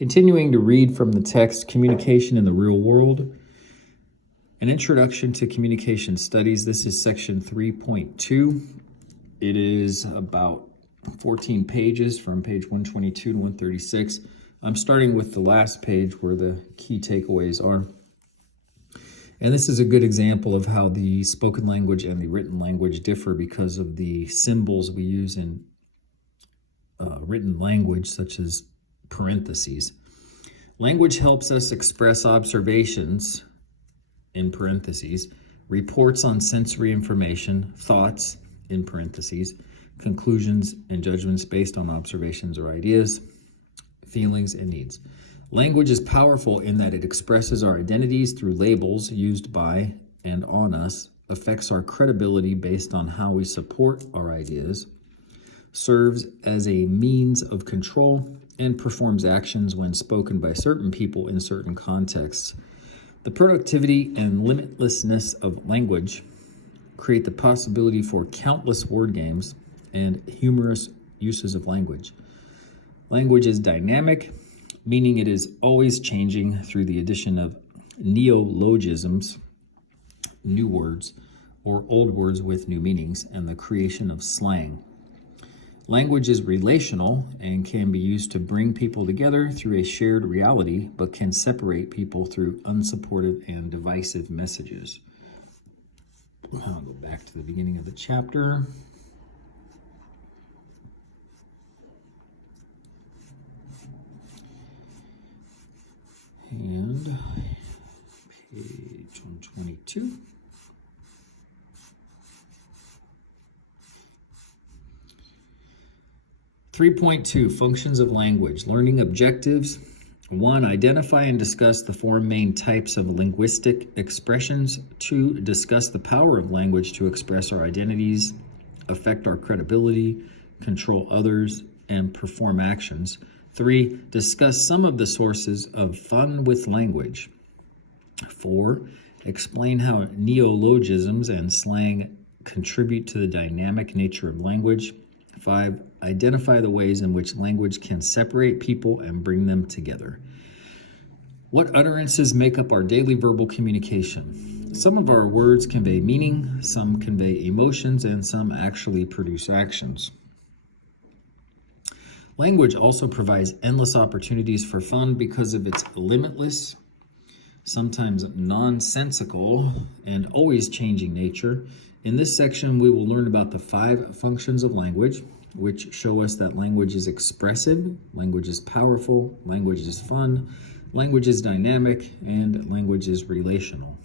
Continuing to read from the text, Communication in the Real World, an Introduction to Communication Studies. This is section 3.2. It is about 14 pages from page 122 to 136. I'm starting with the last page where the key takeaways are. And this is a good example of how the spoken language and the written language differ because of the symbols we use in written language, such as parentheses. Language helps us express observations, in parentheses, reports on sensory information, thoughts, in parentheses, conclusions and judgments based on observations or ideas, feelings and needs. Language is powerful in that it expresses our identities through labels used by and on us, affects our credibility based on how we support our ideas, serves as a means of control, and performs actions when spoken by certain people in certain contexts. The productivity and limitlessness of language create the possibility for countless word games and humorous uses of language. Language is dynamic, meaning it is always changing through the addition of neologisms, new words, or old words with new meanings, and the creation of slang. Language is relational and can be used to bring people together through a shared reality, but can separate people through unsupportive and divisive messages. I'll go back to the beginning of the chapter. And page 122. (3.2) Functions of language. Learning objectives. 1. Identify and discuss the four main types of linguistic expressions. 2. Discuss the power of language to express our identities, affect our credibility, control others, and perform actions. 3. Discuss some of the sources of fun with language. 4. Explain how neologisms and slang contribute to the dynamic nature of language. 5. Identify the ways in which language can separate people and bring them together. What utterances make up our daily verbal communication? Some of our words convey meaning, some convey emotions, and some actually produce actions. Language also provides endless opportunities for fun because of its limitless, sometimes nonsensical, and always changing nature. In this section, we will learn about the 5 functions of language, which show us that language is expressive, language is powerful, language is fun, language is dynamic, and language is relational.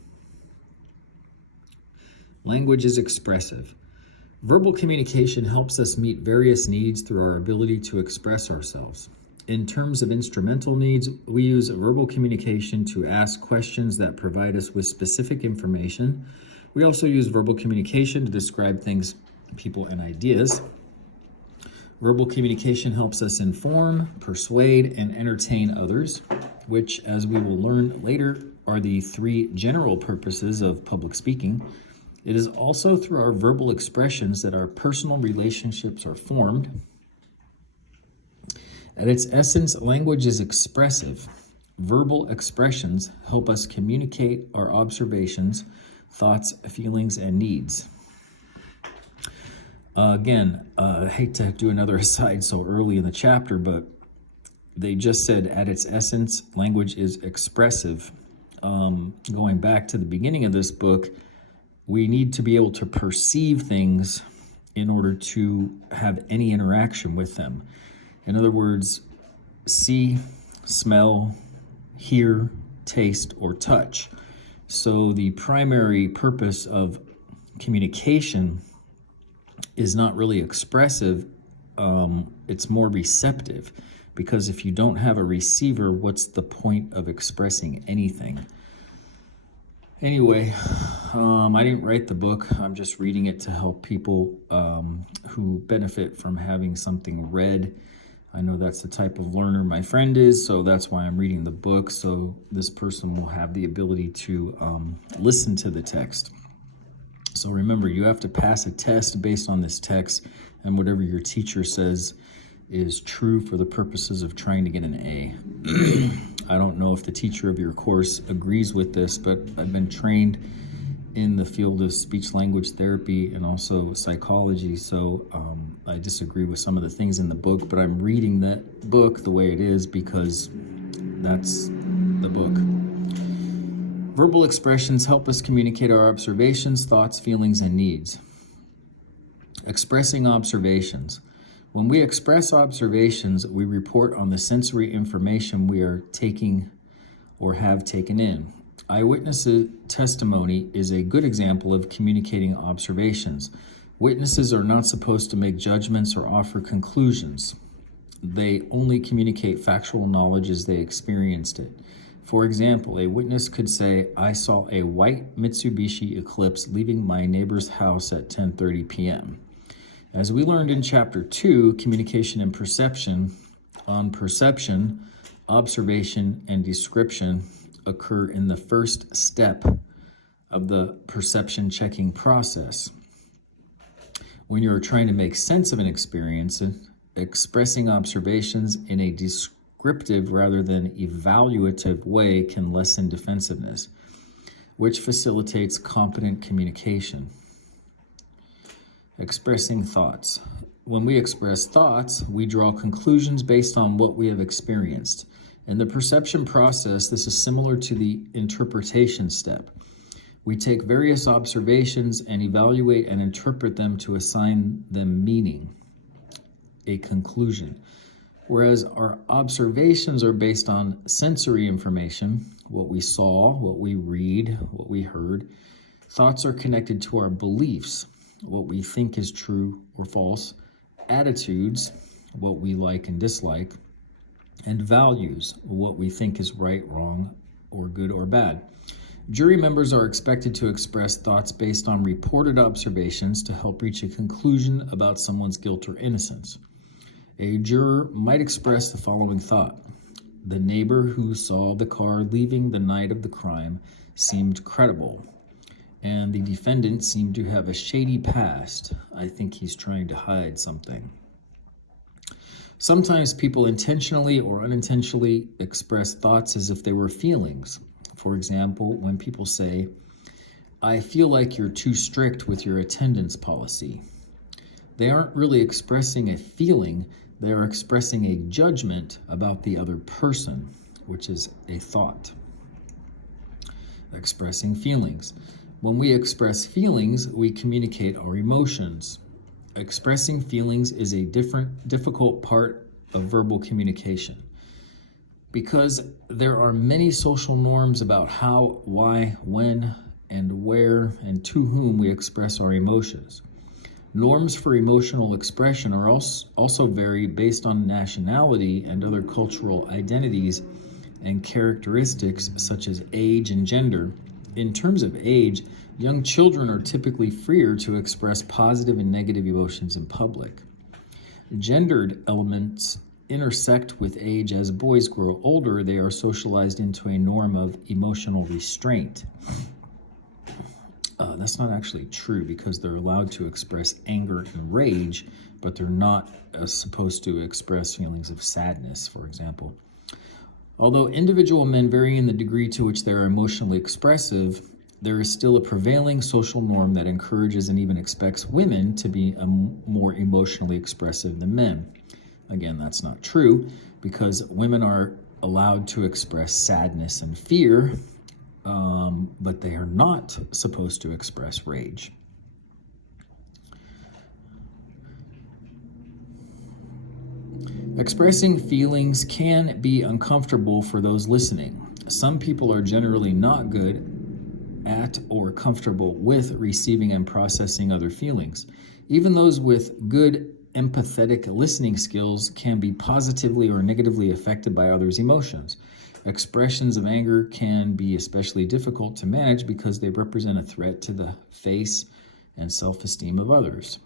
Language is expressive. Verbal communication helps us meet various needs through our ability to express ourselves. In terms of instrumental needs, we use verbal communication to ask questions that provide us with specific information. We also use verbal communication to describe things, people, and ideas. Verbal communication helps us inform, persuade, and entertain others, which, as we will learn later, are the 3 general purposes of public speaking. It is also through our verbal expressions that our personal relationships are formed. At its essence, language is expressive. Verbal expressions help us communicate our observations, thoughts, feelings, and needs. I hate to do another aside so early in the chapter, but they just said at its essence, language is expressive. Going back to the beginning of this book, we need to be able to perceive things in order to have any interaction with them. In other words, see, smell, hear, taste, or touch. So the primary purpose of communication is not really expressive, it's more receptive, because if you don't have a receiver, what's the point of expressing anything? Anyway, I didn't write the book. I'm just reading it to help people who benefit from having something read. I know that's the type of learner my friend is, so that's why I'm reading the book, so this person will have the ability to listen to the text. So remember, you have to pass a test based on this text, and whatever your teacher says is true for the purposes of trying to get an A. I don't know if the teacher of your course agrees with this, but I've been trained in the field of speech language therapy and also psychology, so I disagree with some of the things in the book, but I'm reading that book the way it is because that's the book. Verbal expressions help us communicate our observations, thoughts, feelings, and needs. Expressing observations. When we express observations, we report on the sensory information we are taking or have taken in. Eyewitness testimony is a good example of communicating observations. Witnesses are not supposed to make judgments or offer conclusions. They only communicate factual knowledge as they experienced it. For example, a witness could say, "I saw a white Mitsubishi Eclipse leaving my neighbor's house at 10:30 p.m." As we learned in Chapter 2, Communication and Perception, on perception, observation, and description occur in the first step of the perception checking process. When you're trying to make sense of an experience, expressing observations in a descriptive rather than evaluative way can lessen defensiveness, which facilitates competent communication. Expressing thoughts. When we express thoughts, we draw conclusions based on what we have experienced. In the perception process, this is similar to the interpretation step. We take various observations and evaluate and interpret them to assign them meaning, a conclusion. Whereas our observations are based on sensory information, what we saw, what we read, what we heard. Thoughts are connected to our beliefs, what we think is true or false, attitudes, what we like and dislike, and values, what we think is right, wrong, or good or bad. Jury members are expected to express thoughts based on reported observations to help reach a conclusion about someone's guilt or innocence. A juror might express the following thought: "The neighbor who saw the car leaving the night of the crime seemed credible, and the defendant seemed to have a shady past. I think he's trying to hide something." Sometimes people intentionally or unintentionally express thoughts as if they were feelings. For example, when people say, "I feel like you're too strict with your attendance policy," they aren't really expressing a feeling, they are expressing a judgment about the other person, which is a thought. Expressing feelings. When we express feelings, we communicate our emotions. Expressing feelings is a difficult part of verbal communication because there are many social norms about how, why, when, and where, and to whom we express our emotions. Norms for emotional expression are also vary based on nationality and other cultural identities and characteristics such as age and gender. In terms of age, young children are typically freer to express positive and negative emotions in public. Gendered elements intersect with age. As boys grow older, they are socialized into a norm of emotional restraint. That's not actually true because they're allowed to express anger and rage, but they're not supposed to express feelings of sadness, for example. Although individual men vary in the degree to which they are emotionally expressive, there is still a prevailing social norm that encourages and even expects women to be more emotionally expressive than men. Again, that's not true because women are allowed to express sadness and fear, but they are not supposed to express rage. Expressing feelings can be uncomfortable for those listening. Some people are generally not good at or comfortable with receiving and processing other feelings. Even those with good empathetic listening skills can be positively or negatively affected by others' emotions. Expressions of anger can be especially difficult to manage because they represent a threat to the face and self-esteem of others.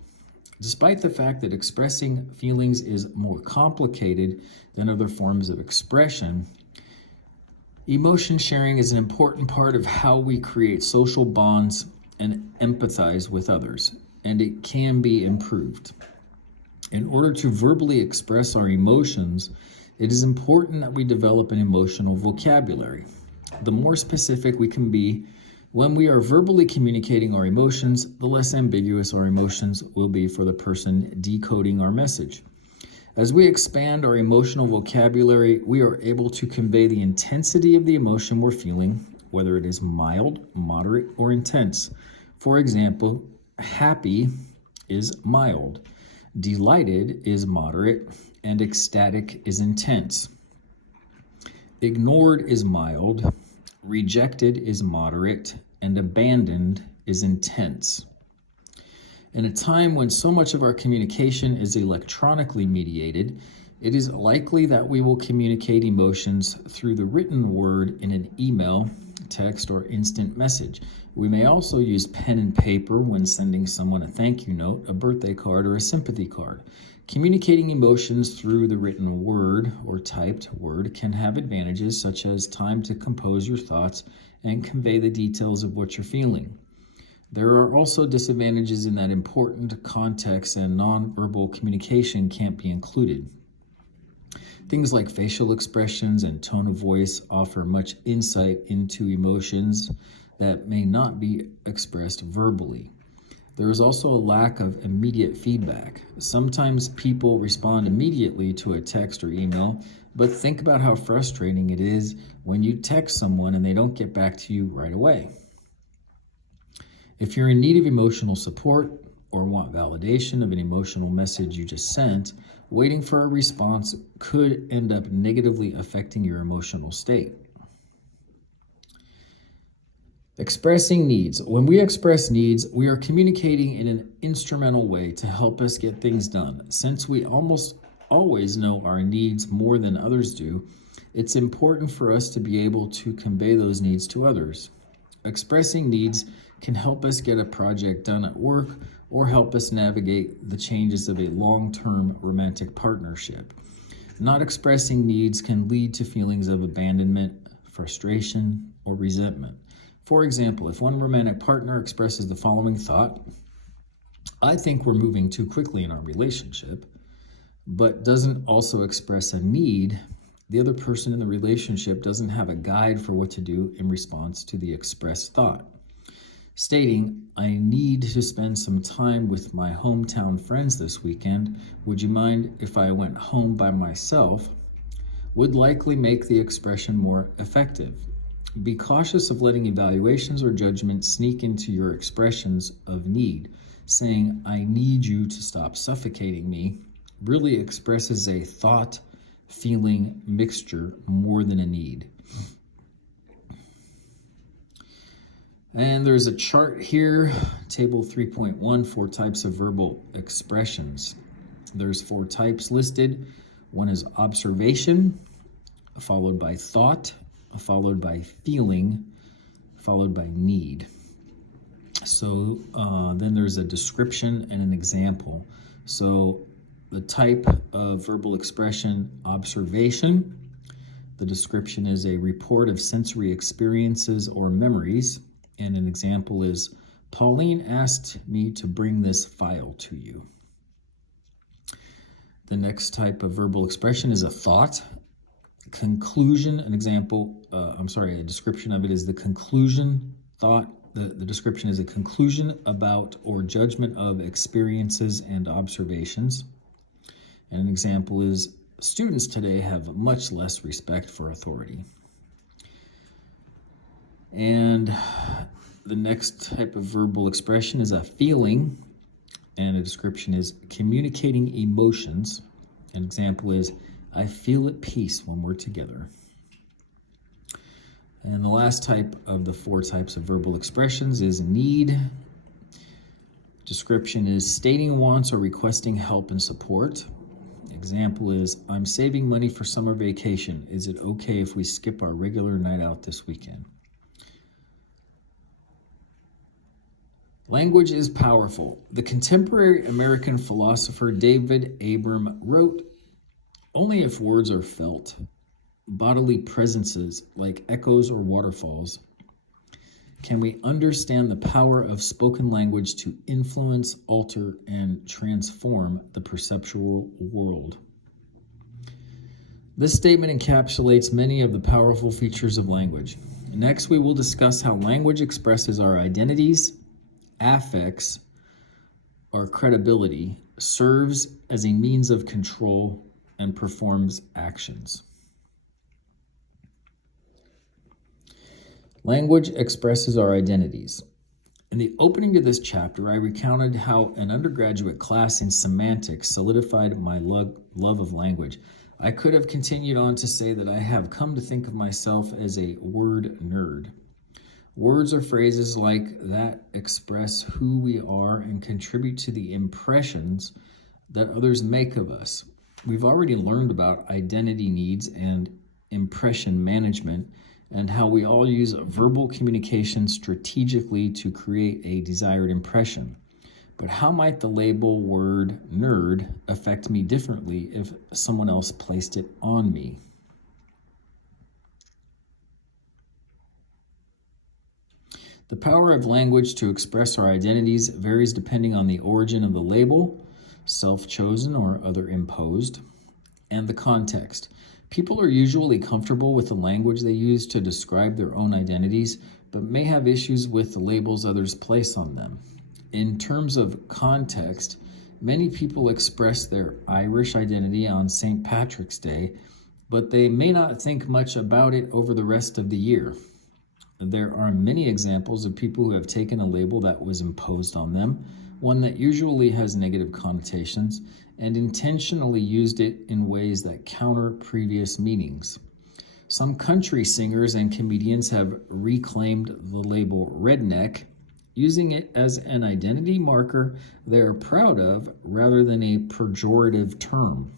Despite the fact that expressing feelings is more complicated than other forms of expression, emotion sharing is an important part of how we create social bonds and empathize with others, and it can be improved. In order to verbally express our emotions, it is important that we develop an emotional vocabulary. The more specific we can be when we are verbally communicating our emotions, the less ambiguous our emotions will be for the person decoding our message. As we expand our emotional vocabulary, we are able to convey the intensity of the emotion we're feeling, whether it is mild, moderate, or intense. For example, happy is mild, delighted is moderate, and ecstatic is intense. Ignored is mild, rejected is moderate, and abandoned is intense. In a time when so much of our communication is electronically mediated, it is likely that we will communicate emotions through the written word in an email, text, or instant message. We may also use pen and paper when sending someone a thank you note, a birthday card, or a sympathy card. Communicating emotions through the written word or typed word can have advantages such as time to compose your thoughts and convey the details of what you're feeling. There are also disadvantages in that important context and nonverbal communication can't be included. Things like facial expressions and tone of voice offer much insight into emotions that may not be expressed verbally. There is also a lack of immediate feedback. Sometimes people respond immediately to a text or email, but think about how frustrating it is when you text someone and they don't get back to you right away. If you're in need of emotional support or want validation of an emotional message you just sent, waiting for a response could end up negatively affecting your emotional state. Expressing needs. When we express needs, we are communicating in an instrumental way to help us get things done. Since we almost always know our needs more than others do, it's important for us to be able to convey those needs to others. Expressing needs can help us get a project done at work or help us navigate the changes of a long-term romantic partnership. Not expressing needs can lead to feelings of abandonment, frustration, or resentment. For example, if one romantic partner expresses the following thought, "I think we're moving too quickly in our relationship," but doesn't also express a need, the other person in the relationship doesn't have a guide for what to do in response to the expressed thought. Stating, "I need to spend some time with my hometown friends this weekend. Would you mind if I went home by myself?" would likely make the expression more effective. Be cautious of letting evaluations or judgments sneak into your expressions of need. Saying, "I need you to stop suffocating me," really expresses a thought, feeling mixture more than a need. And there's a chart here, table 3.1, 4 types of verbal expressions. There's 4 types listed. One is observation, followed by thought, followed by feeling, followed by need. So then there's a description and an example. So the type of verbal expression, observation. The description is a report of sensory experiences or memories. And an example is, "Pauline asked me to bring this file to you." The next type of verbal expression is a thought. Conclusion, a description of it is the conclusion, thought. The description is a conclusion about or judgment of experiences and observations. And an example is, "Students today have much less respect for authority." And the next type of verbal expression is a feeling, and a description is communicating emotions. An example is, "I feel at peace when we're together." And the last type of the 4 types of verbal expressions is need. Description is stating wants or requesting help and support. Example is, "I'm saving money for summer vacation. Is it okay if we skip our regular night out this weekend?" Language is powerful. The contemporary American philosopher David Abram wrote, "Only if words are felt, bodily presences like echoes or waterfalls, Can we understand the power of spoken language to influence, alter, and transform the perceptual world? This statement encapsulates many of the powerful features of language. Next, we will discuss how language expresses our identities, affects, our credibility, serves as a means of control, and performs actions. Language expresses our identities. In the opening to this chapter, I recounted how an undergraduate class in semantics solidified my love of language. I could have continued on to say that I have come to think of myself as a word nerd. Words or phrases like that express who we are and contribute to the impressions that others make of us. We've already learned about identity needs and impression management and how we all use verbal communication strategically to create a desired impression. But how might the label word nerd affect me differently if someone else placed it on me? The power of language to express our identities varies depending on the origin of the label, self-chosen or other imposed, and the context. People are usually comfortable with the language they use to describe their own identities, but may have issues with the labels others place on them. In terms of context, many people express their Irish identity on St. Patrick's Day, but they may not think much about it over the rest of the year. There are many examples of people who have taken a label that was imposed on them, one that usually has negative connotations, and intentionally used it in ways that counter previous meanings. Some country singers and comedians have reclaimed the label redneck, using it as an identity marker they are proud of rather than a pejorative term.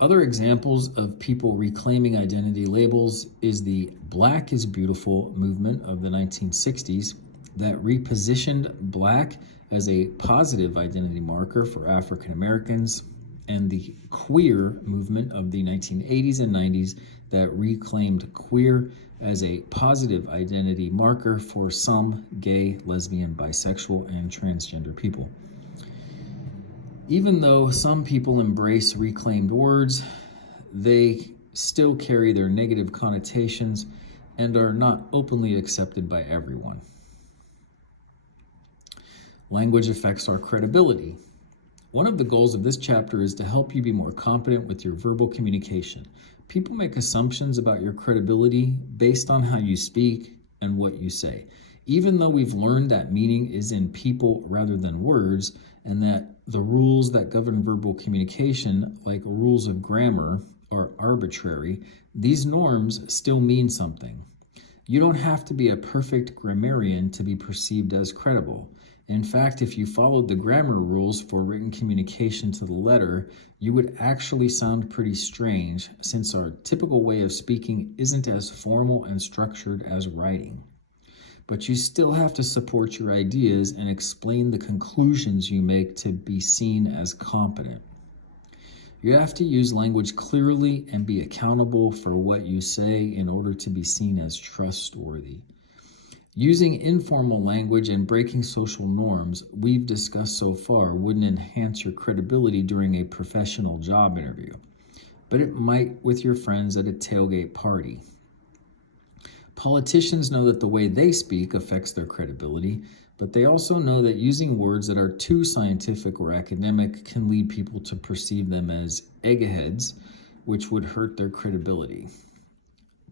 Other examples of people reclaiming identity labels is the Black is Beautiful movement of the 1960s that repositioned Black as a positive identity marker for African Americans, and the queer movement of the 1980s and 90s that reclaimed queer as a positive identity marker for some gay, lesbian, bisexual, and transgender people. Even though some people embrace reclaimed words, they still carry their negative connotations and are not openly accepted by everyone. Language affects our credibility. One of the goals of this chapter is to help you be more confident with your verbal communication. People make assumptions about your credibility based on how you speak and what you say. Even though we've learned that meaning is in people rather than words, and that the rules that govern verbal communication, like rules of grammar, are arbitrary, these norms still mean something. You don't have to be a perfect grammarian to be perceived as credible. In fact, if you followed the grammar rules for written communication to the letter, you would actually sound pretty strange, since our typical way of speaking isn't as formal and structured as writing. But you still have to support your ideas and explain the conclusions you make to be seen as competent. You have to use language clearly and be accountable for what you say in order to be seen as trustworthy. Using informal language and breaking social norms we've discussed so far wouldn't enhance your credibility during a professional job interview, but it might with your friends at a tailgate party. Politicians know that the way they speak affects their credibility, but they also know that using words that are too scientific or academic can lead people to perceive them as eggheads, which would hurt their credibility.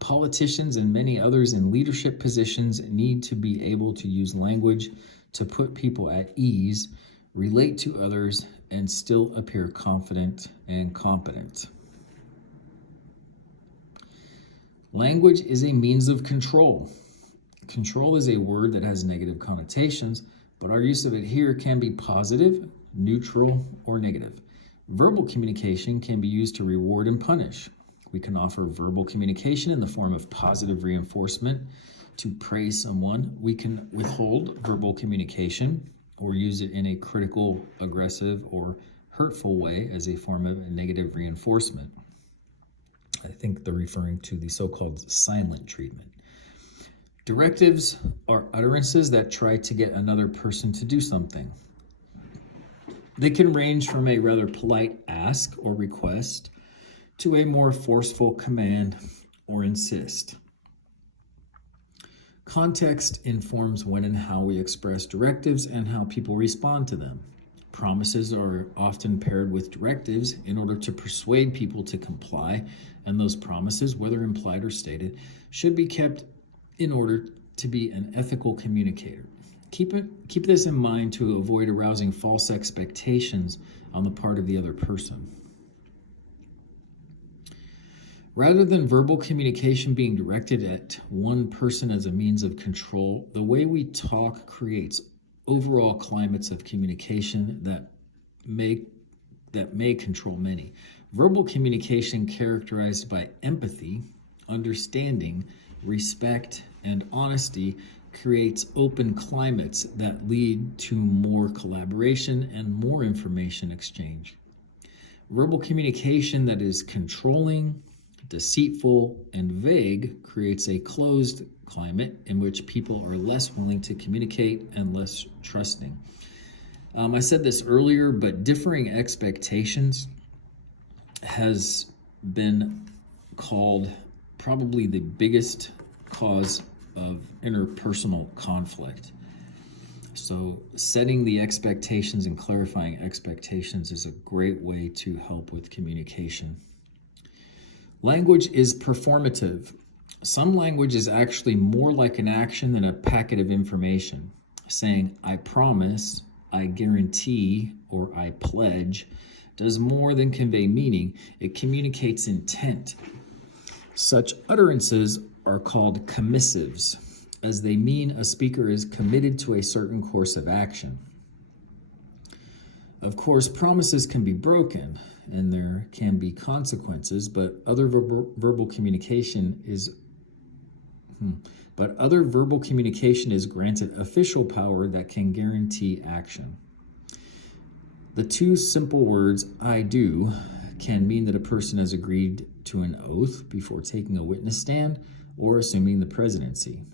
Politicians and many others in leadership positions need to be able to use language to put people at ease, relate to others, and still appear confident and competent. Language is a means of control. Control is a word that has negative connotations, but our use of it here can be positive, neutral, or negative. Verbal communication can be used to reward and punish. We can offer verbal communication in the form of positive reinforcement to praise someone. We can withhold verbal communication or use it in a critical, aggressive, or hurtful way as a form of negative reinforcement. I think they're referring to the so-called silent treatment. Directives are utterances that try to get another person to do something. They can range from a rather polite ask or request to a more forceful command or insist. Context informs when and how we express directives and how people respond to them. Promises are often paired with directives in order to persuade people to comply, and those promises, whether implied or stated, should be kept in order to be an ethical communicator. Keep this in mind to avoid arousing false expectations on the part of the other person. Rather than verbal communication being directed at one person as a means of control, the way we talk creates overall climates of communication that may control many. Verbal communication characterized by empathy, understanding, respect, and honesty creates open climates that lead to more collaboration and more information exchange. Verbal communication that is controlling, deceitful, and vague creates a closed climate in which people are less willing to communicate and less trusting. I said this earlier, but differing expectations has been called probably the biggest cause of interpersonal conflict. So setting the expectations and clarifying expectations is a great way to help with communication. Language is performative. Some language is actually more like an action than a packet of information. Saying, I promise, I guarantee, or I pledge does more than convey meaning. It communicates intent. Such utterances are called commissives, as they mean a speaker is committed to a certain course of action. Of course, promises can be broken, and there can be consequences, but other verbal communication is granted official power that can guarantee action. The two simple words, I do, can mean that a person has agreed to an oath before taking a witness stand or assuming the presidency.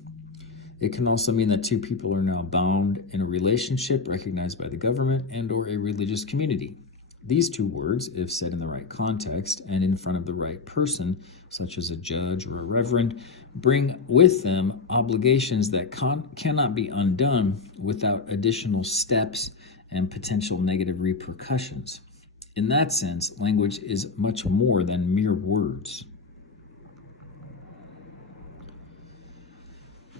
It can also mean that two people are now bound in a relationship recognized by the government and or a religious community. These two words, if said in the right context and in front of the right person, such as a judge or a reverend, bring with them obligations that cannot be undone without additional steps and potential negative repercussions. In that sense, language is much more than mere words.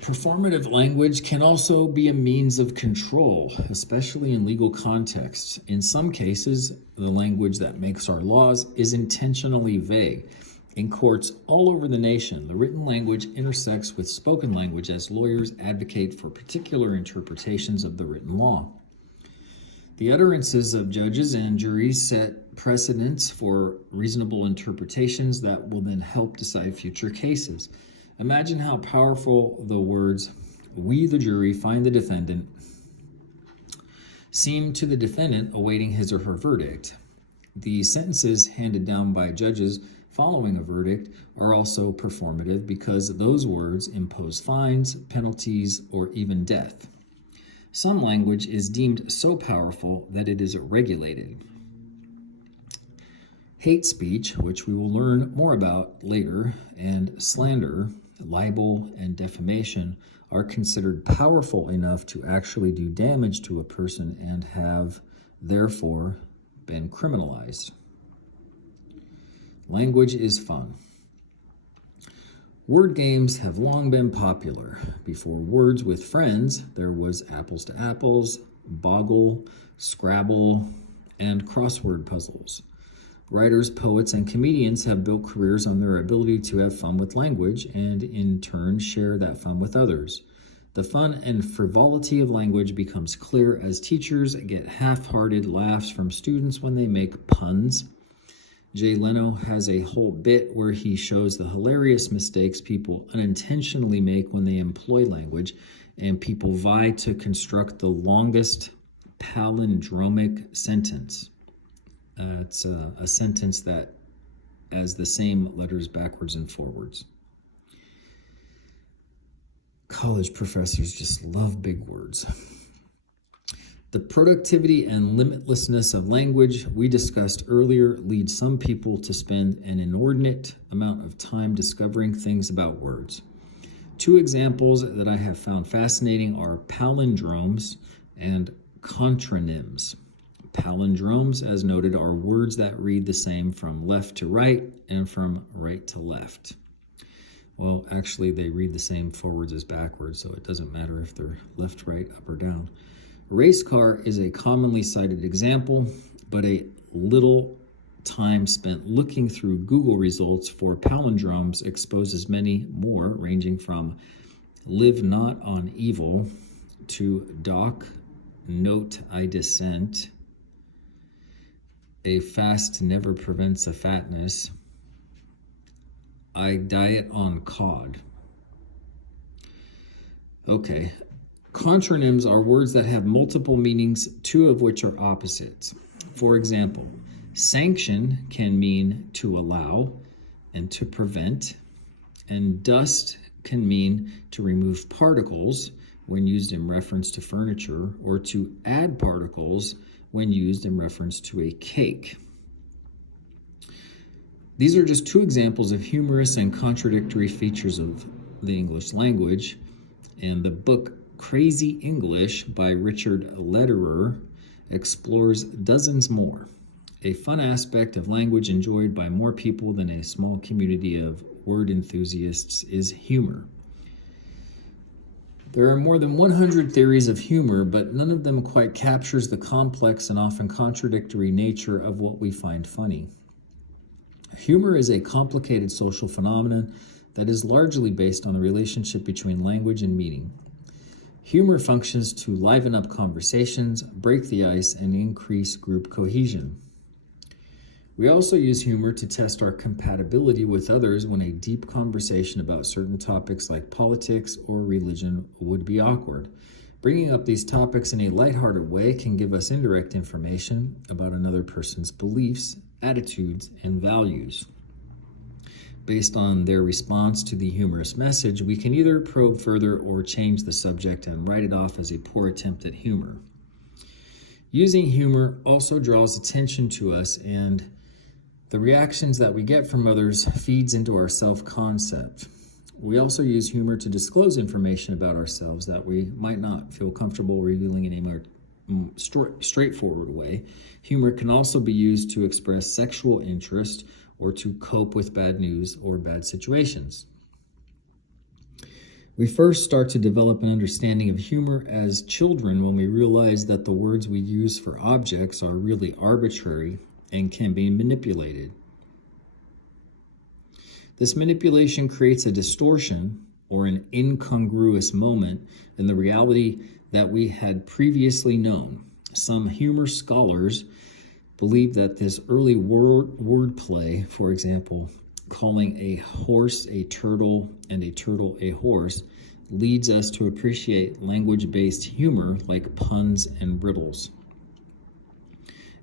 Performative language can also be a means of control, especially in legal contexts. In some cases, the language that makes our laws is intentionally vague. In courts all over the nation, the written language intersects with spoken language as lawyers advocate for particular interpretations of the written law. The utterances of judges and juries set precedents for reasonable interpretations that will then help decide future cases. Imagine how powerful the words, we the jury find the defendant, seem to the defendant awaiting his or her verdict. The sentences handed down by judges following a verdict are also performative because those words impose fines, penalties, or even death. Some language is deemed so powerful that it is regulated. Hate speech, which we will learn more about later, and slander, libel, and defamation are considered powerful enough to actually do damage to a person and have, therefore, been criminalized. Language is fun. Word games have long been popular. Before words with friends, there was apples to apples, boggle, Scrabble, and crossword puzzles. Writers, poets, and comedians have built careers on their ability to have fun with language and, in turn, share that fun with others. The fun and frivolity of language becomes clear as teachers get half-hearted laughs from students when they make puns. Jay Leno has a whole bit where he shows the hilarious mistakes people unintentionally make when they employ language, and people vie to construct the longest palindromic sentence. It's a sentence that as the same letters backwards and forwards. College professors just love big words. The productivity and limitlessness of language we discussed earlier leads some people to spend an inordinate amount of time discovering things about words. Two examples that I have found fascinating are palindromes and contronyms. Palindromes, as noted, are words that read the same from left to right and from right to left. Well, actually, they read the same forwards as backwards, so it doesn't matter if they're left, right, up, or down. Race car is a commonly cited example, but a little time spent looking through Google results for palindromes exposes many more, ranging from live not on evil to doc, note I dissent, a fast never prevents a fatness, I diet on cod. Okay. Contronyms are words that have multiple meanings, two of which are opposites. For example, sanction can mean to allow and to prevent, and dust can mean to remove particles when used in reference to furniture, or to add particles when used in reference to a cake. These are just two examples of humorous and contradictory features of the English language, and the book Crazy English by Richard Lederer explores dozens more. A fun aspect of language enjoyed by more people than a small community of word enthusiasts is humor. There are more than 100 theories of humor, but none of them quite captures the complex and often contradictory nature of what we find funny. Humor is a complicated social phenomenon that is largely based on the relationship between language and meaning. Humor functions to liven up conversations, break the ice, and increase group cohesion. We also use humor to test our compatibility with others when a deep conversation about certain topics like politics or religion would be awkward. Bringing up these topics in a lighthearted way can give us indirect information about another person's beliefs, attitudes, and values. Based on their response to the humorous message, we can either probe further or change the subject and write it off as a poor attempt at humor. Using humor also draws attention to us, and the reactions that we get from others feeds into our self-concept. We also use humor to disclose information about ourselves that we might not feel comfortable revealing in a more straightforward way. Humor can also be used to express sexual interest or to cope with bad news or bad situations. We first start to develop an understanding of humor as children when we realize that the words we use for objects are really arbitrary and can be manipulated. This manipulation creates a distortion or an incongruous moment in the reality that we had previously known. Some humor scholars believe that this early wordplay, for example, calling a horse a turtle and a turtle a horse, leads us to appreciate language-based humor like puns and riddles.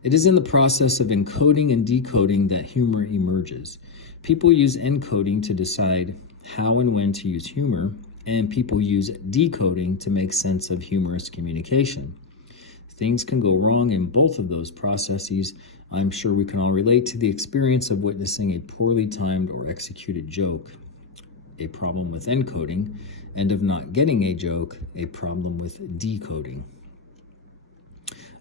It is in the process of encoding and decoding that humor emerges. People use encoding to decide how and when to use humor, and people use decoding to make sense of humorous communication. Things can go wrong in both of those processes. I'm sure we can all relate to the experience of witnessing a poorly timed or executed joke, a problem with encoding, and of not getting a joke, a problem with decoding.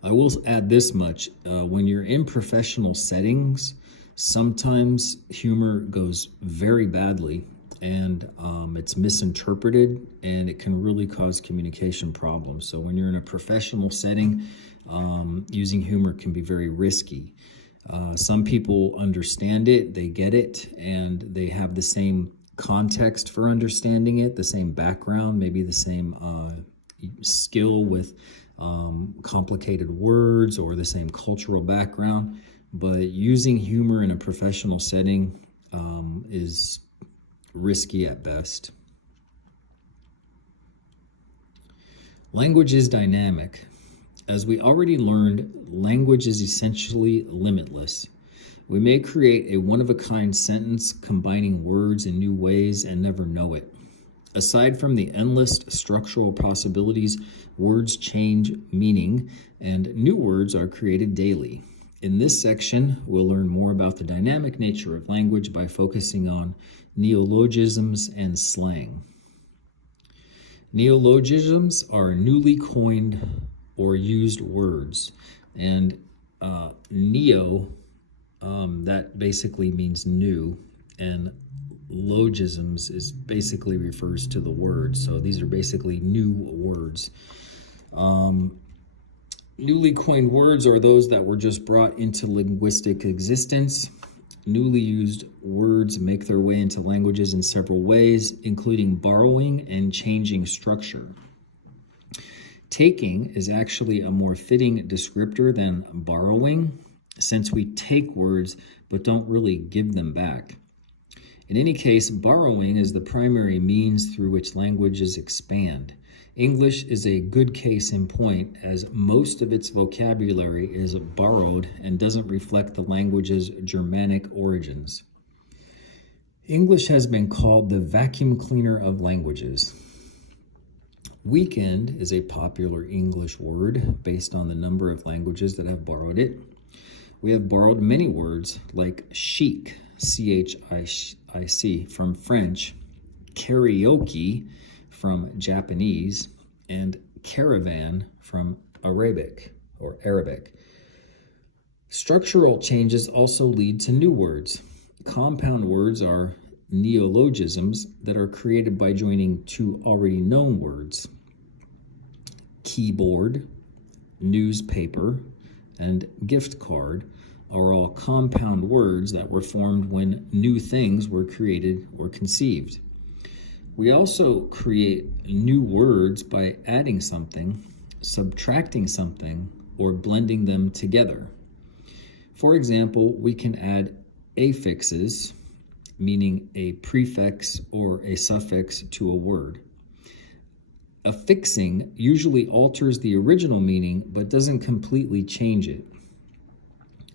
I will add this much. When you're in professional settings, sometimes humor goes very badly, and it's misinterpreted, and it can really cause communication problems. So when you're in a professional setting, using humor can be very risky. Some people understand it, they get it, and they have the same context for understanding it, the same background, maybe the same skill with complicated words or the same cultural background. But using humor in a professional setting is risky at best. Language is dynamic. As we already learned, language is essentially limitless. We may create a one-of-a-kind sentence combining words in new ways and never know it. Aside from the endless structural possibilities, words change meaning, and new words are created daily. In this section, we'll learn more about the dynamic nature of language by focusing on neologisms and slang. Neologisms are newly coined or used words, and neo, that basically means new, and logisms is basically refers to the word. So these are basically new words. Newly coined words are those that were just brought into linguistic existence. Newly used words make their way into languages in several ways, including borrowing and changing structure. Taking is actually a more fitting descriptor than borrowing, since we take words but don't really give them back. In any case, borrowing is the primary means through which languages expand. English is a good case in point, as most of its vocabulary is borrowed and doesn't reflect the language's Germanic origins. English has been called the vacuum cleaner of languages. Weekend is a popular English word based on the number of languages that have borrowed it. We have borrowed many words like chic, C-H-I-C, from French, karaoke from Japanese, and caravan from Arabic. Structural changes also lead to new words. Compound words are neologisms that are created by joining two already known words. Keyboard, newspaper, and gift card are all compound words that were formed when new things were created or conceived. We also create new words by adding something, subtracting something, or blending them together. For example, we can add affixes, meaning a prefix or a suffix to a word. Affixing usually alters the original meaning but doesn't completely change it.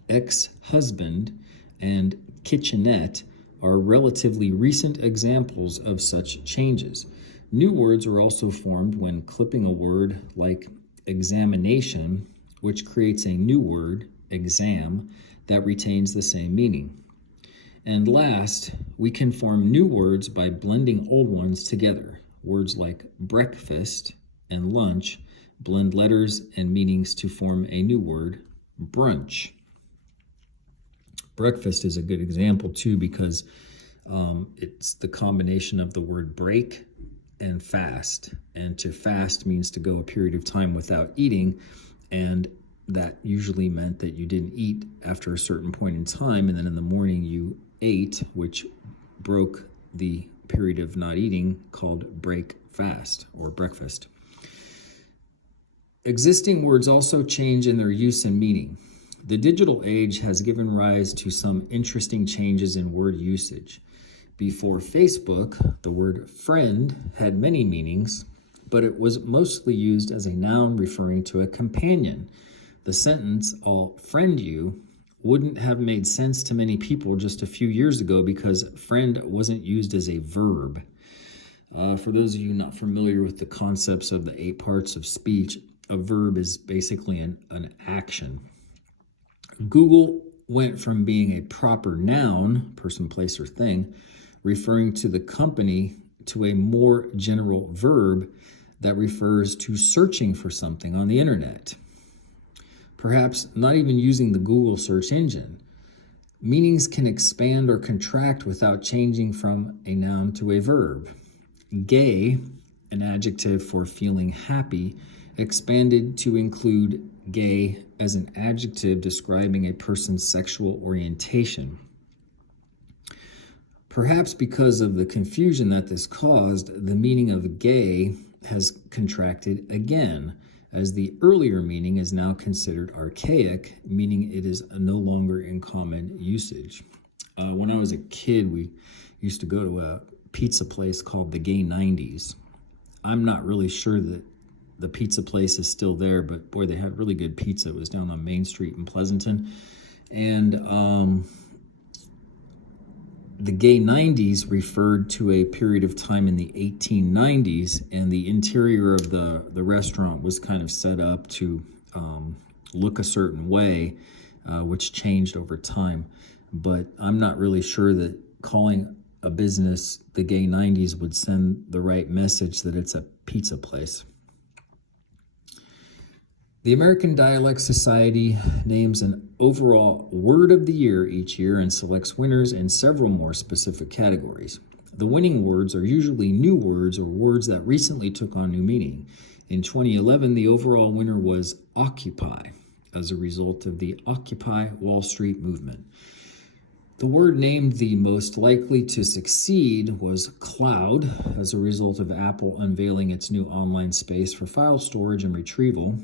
Ex-husband and kitchenette are relatively recent examples of such changes. New words are also formed when clipping a word like examination, which creates a new word, exam, that retains the same meaning. And last, we can form new words by blending old ones together. Words like breakfast and lunch blend letters and meanings to form a new word, brunch. Breakfast is a good example too, because it's the combination of the word break and fast. And to fast means to go a period of time without eating, and that usually meant that you didn't eat after a certain point in time, and then in the morning you ate, which broke the period of not eating, called break fast or breakfast. Existing words also change in their use and meaning. The digital age has given rise to some interesting changes in word usage. Before Facebook, the word friend had many meanings, but it was mostly used as a noun referring to a companion. The sentence, "I'll friend you," wouldn't have made sense to many people just a few years ago because friend wasn't used as a verb. For those of you not familiar with the concepts of the 8 parts of speech, a verb is basically an action. Google went from being a proper noun, person, place, or thing, referring to the company, to a more general verb that refers to searching for something on the internet. Perhaps not even using the Google search engine. Meanings can expand or contract without changing from a noun to a verb. Gay, an adjective for feeling happy, expanded to include gay as an adjective describing a person's sexual orientation. Perhaps because of the confusion that this caused, the meaning of gay has contracted again, as the earlier meaning is now considered archaic, meaning it is no longer in common usage. When I was a kid, we used to go to a pizza place called the Gay 90s. I'm not really sure that the pizza place is still there, but boy, they had really good pizza. It was down on Main Street in Pleasanton. And The gay 90s referred to a period of time in the 1890s, and the interior of the restaurant was kind of set up to look a certain way, which changed over time. But I'm not really sure that calling a business the gay 90s would send the right message that it's a pizza place. The American Dialect Society names an overall word of the year each year and selects winners in several more specific categories. The winning words are usually new words or words that recently took on new meaning. In 2011, the overall winner was Occupy, as a result of the Occupy Wall Street movement. The word named the most likely to succeed was cloud, as a result of Apple unveiling its new online space for file storage and retrieval.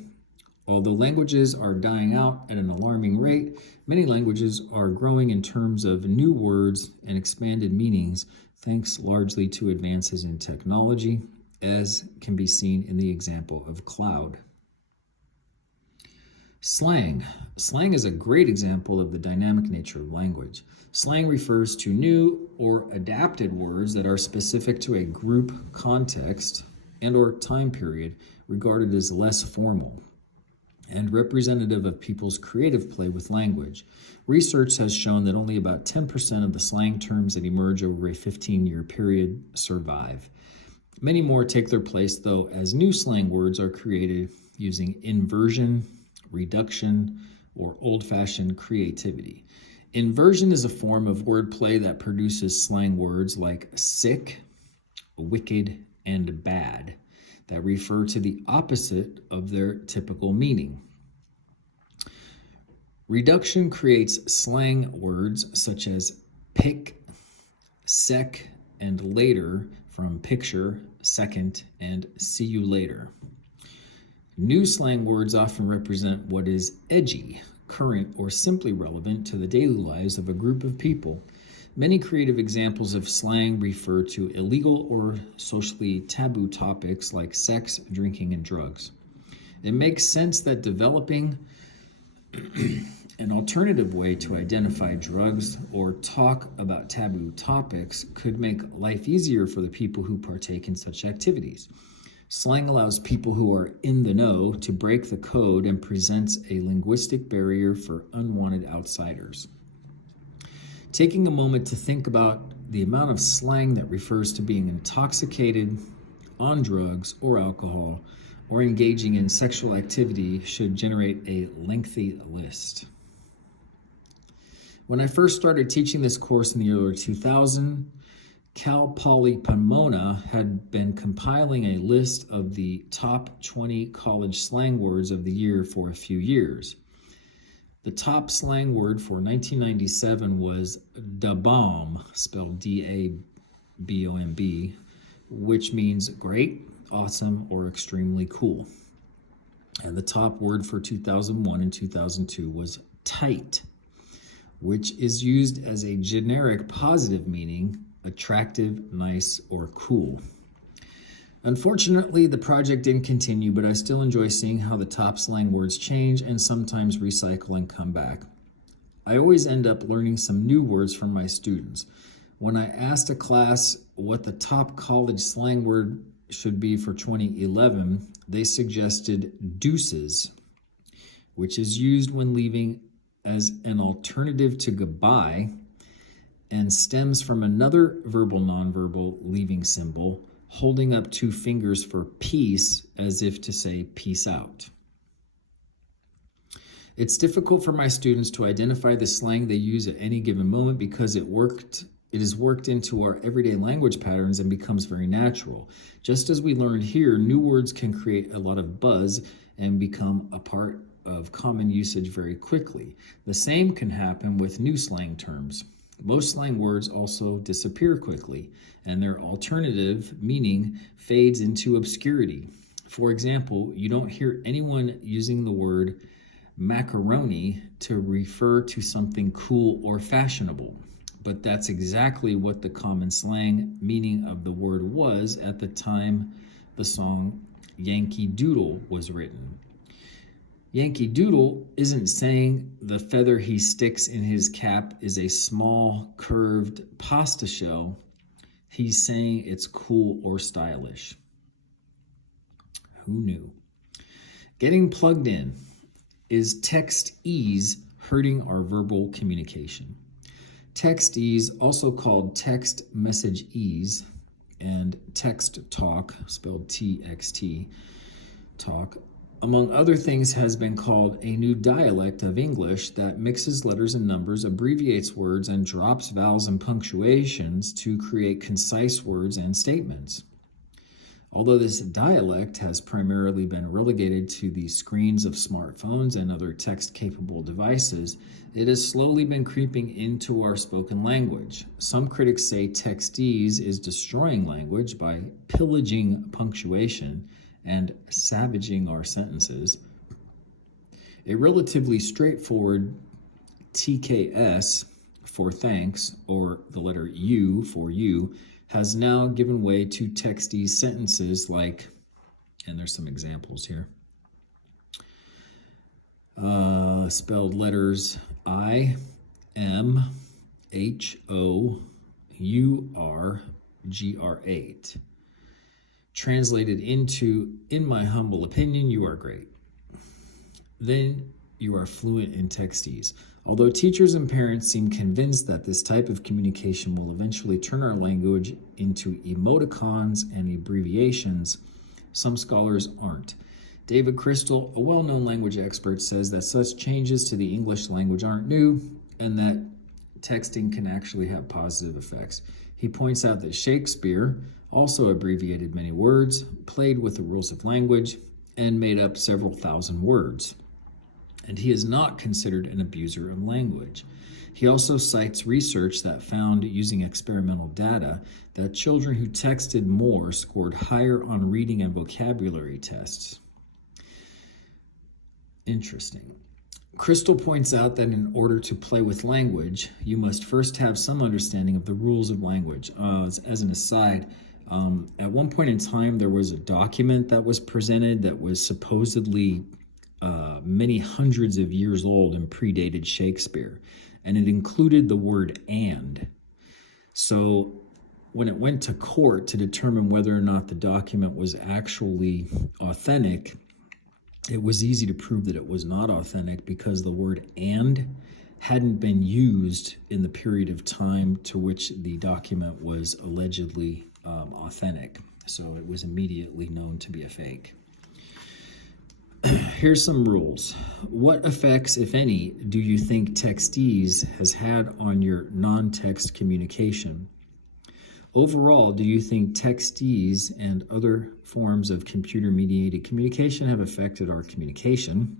Although languages are dying out at an alarming rate, many languages are growing in terms of new words and expanded meanings, thanks largely to advances in technology, as can be seen in the example of cloud. Slang. Slang is a great example of the dynamic nature of language. Slang refers to new or adapted words that are specific to a group, context, and/or time period, regarded as less formal and representative of people's creative play with language. Research has shown that only about 10% of the slang terms that emerge over a 15-year period survive. Many more take their place, though, as new slang words are created using inversion, reduction, or old-fashioned creativity. Inversion is a form of wordplay that produces slang words like sick, wicked, and bad that refer to the opposite of their typical meaning. Reduction creates slang words such as pick, sec, and later from picture, second, and see you later. New slang words often represent what is edgy, current, or simply relevant to the daily lives of a group of people. Many creative examples of slang refer to illegal or socially taboo topics like sex, drinking, and drugs. It makes sense that developing an alternative way to identify drugs or talk about taboo topics could make life easier for the people who partake in such activities. Slang allows people who are in the know to break the code and presents a linguistic barrier for unwanted outsiders. Taking a moment to think about the amount of slang that refers to being intoxicated, on drugs or alcohol, or engaging in sexual activity should generate a lengthy list. When I first started teaching this course in the early 2000s, Cal Poly Pomona had been compiling a list of the top 20 college slang words of the year for a few years. The top slang word for 1997 was da bomb, spelled D-A-B-O-M-B, which means great, awesome, or extremely cool. And the top word for 2001 and 2002 was tight, which is used as a generic positive meaning, attractive, nice, or cool. Unfortunately, the project didn't continue, but I still enjoy seeing how the top slang words change and sometimes recycle and come back. I always end up learning some new words from my students. When I asked a class what the top college slang word should be for 2011, they suggested deuces, which is used when leaving as an alternative to goodbye and stems from another verbal nonverbal leaving symbol, holding up two fingers for peace, as if to say peace out. It's difficult for my students to identify the slang they use at any given moment because it is worked into our everyday language patterns and becomes very natural. Just as we learned here, new words can create a lot of buzz and become a part of common usage very quickly. The same can happen with new slang terms. Most slang words also disappear quickly, and their alternative meaning fades into obscurity. For example, you don't hear anyone using the word macaroni to refer to something cool or fashionable, but that's exactly what the common slang meaning of the word was at the time the song Yankee Doodle was written. Yankee Doodle isn't saying the feather he sticks in his cap is a small, curved pasta shell. He's saying it's cool or stylish. Who knew? Getting plugged in. Is text ease hurting our verbal communication? Text ease, also called text message ease, and text talk, spelled TXT, talk, among other things, has been called a new dialect of English that mixes letters and numbers, abbreviates words, and drops vowels and punctuations to create concise words and statements. Although this dialect has primarily been relegated to the screens of smartphones and other text-capable devices, it has slowly been creeping into our spoken language. Some critics say textese is destroying language by pillaging punctuation and savaging our sentences. A relatively straightforward TKS for thanks, or the letter U for you, has now given way to texty sentences like, and there's some examples here, spelled letters I, M, H, O, U, R, GR8. Translated into, in my humble opinion, you are great. Then you are fluent in textese. Although teachers and parents seem convinced that this type of communication will eventually turn our language into emoticons and abbreviations, some scholars aren't. David Crystal, a well-known language expert, says that such changes to the English language aren't new and that texting can actually have positive effects. He points out that Shakespeare also abbreviated many words, played with the rules of language, and made up several thousand words. And he is not considered an abuser of language. He also cites research that found, using experimental data, that children who texted more scored higher on reading and vocabulary tests. Interesting. Crystal points out that in order to play with language, you must first have some understanding of the rules of language. As an aside, at one point in time, there was a document that was presented that was supposedly many hundreds of years old and predated Shakespeare, and it included the word "and." So when it went to court to determine whether or not the document was actually authentic, it was easy to prove that it was not authentic because the word "and" hadn't been used in the period of time to which the document was allegedly authentic. So it was immediately known to be a fake. Here's some rules. What effects, if any, do you think textese has had on your non-text communication? Overall, do you think textese and other forms of computer-mediated communication have affected our communication?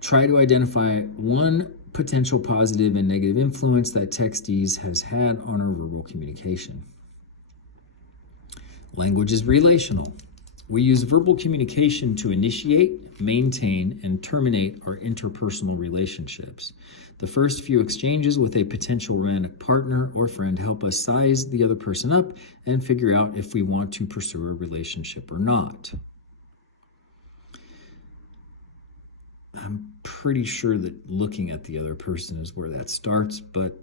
Try to identify one potential positive and negative influence that textese has had on our verbal communication. Language is relational. We use verbal communication to initiate, maintain, and terminate our interpersonal relationships. The first few exchanges with a potential romantic partner or friend help us size the other person up and figure out if we want to pursue a relationship or not. I'm pretty sure that looking at the other person is where that starts, but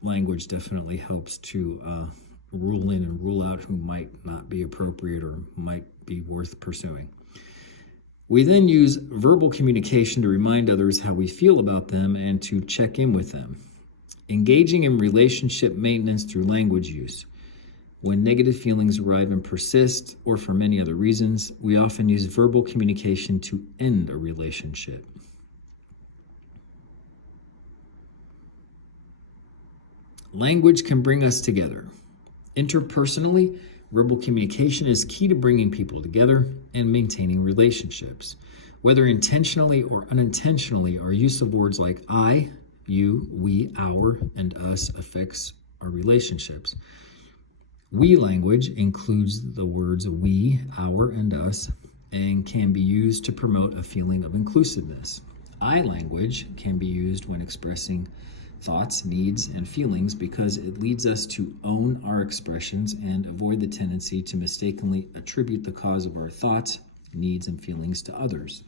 language definitely helps to rule in and rule out who might not be appropriate or might be worth pursuing. We then use verbal communication to remind others how we feel about them and to check in with them. Engaging in relationship maintenance through language use. When negative feelings arrive and persist, or for many other reasons, we often use verbal communication to end a relationship. Language can bring us together. Interpersonally, verbal communication is key to bringing people together and maintaining relationships. Whether intentionally or unintentionally, our use of words like I, you, we, our, and us affects our relationships. We language includes the words we, our, and us, and can be used to promote a feeling of inclusiveness. I language can be used when expressing thoughts, needs, and feelings because it leads us to own our expressions and avoid the tendency to mistakenly attribute the cause of our thoughts, needs, and feelings to others.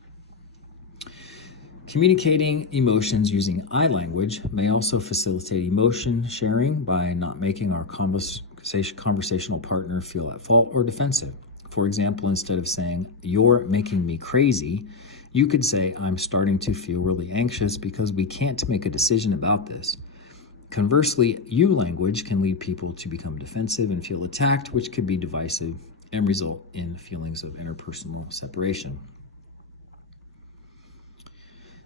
Communicating emotions using I language may also facilitate emotion sharing by not making our conversational partner feel at fault or defensive. For example, instead of saying, "You're making me crazy," you could say, "I'm starting to feel really anxious because we can't make a decision about this." Conversely, you language can lead people to become defensive and feel attacked, which could be divisive and result in feelings of interpersonal separation.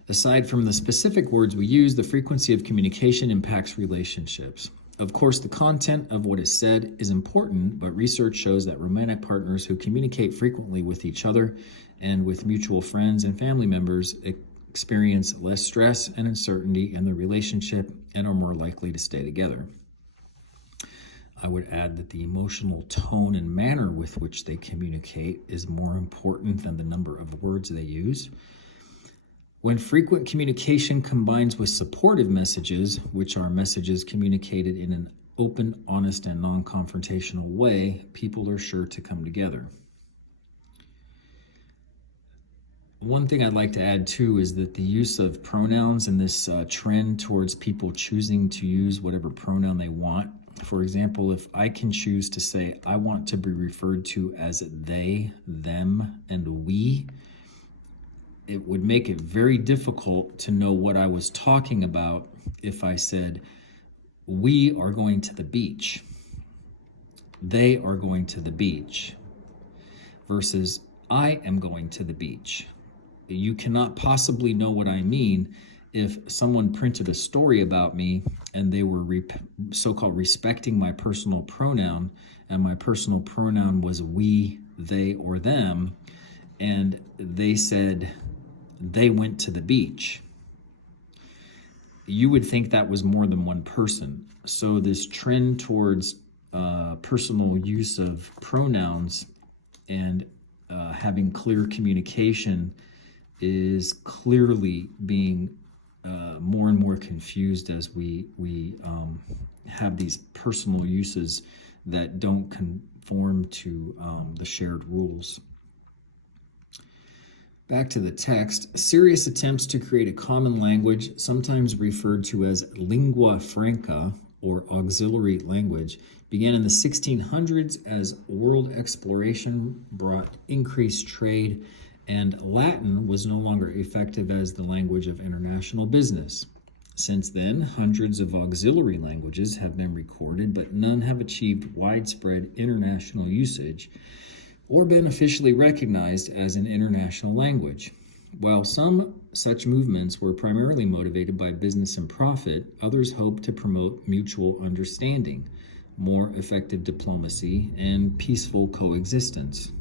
Aside from the specific words we use, the frequency of communication impacts relationships. Of course, the content of what is said is important, but research shows that romantic partners who communicate frequently with each other and with mutual friends and family members experience less stress and uncertainty in their relationship and are more likely to stay together. I would add that the emotional tone and manner with which they communicate is more important than the number of words they use. When frequent communication combines with supportive messages, which are messages communicated in an open, honest, and non-confrontational way, people are sure to come together. One thing I'd like to add too is that the use of pronouns and this trend towards people choosing to use whatever pronoun they want. For example, if I can choose to say, "I want to be referred to as they, them, and we," it would make it very difficult to know what I was talking about if I said, "We are going to the beach," "They are going to the beach," versus "I am going to the beach." You cannot possibly know what I mean if someone printed a story about me and they were so-called respecting my personal pronoun, and my personal pronoun was we, they, or them, and they said they went to the beach. You would think that was more than one person. So this trend towards personal use of pronouns and having clear communication is clearly being more and more confused as we have these personal uses that don't conform to the shared rules. Back to the text, serious attempts to create a common language, sometimes referred to as lingua franca or auxiliary language, began in the 1600s as world exploration brought increased trade, and Latin was no longer effective as the language of international business. Since then, hundreds of auxiliary languages have been recorded, but none have achieved widespread international usage or been officially recognized as an international language. While some such movements were primarily motivated by business and profit, others hoped to promote mutual understanding, more effective diplomacy, and peaceful coexistence.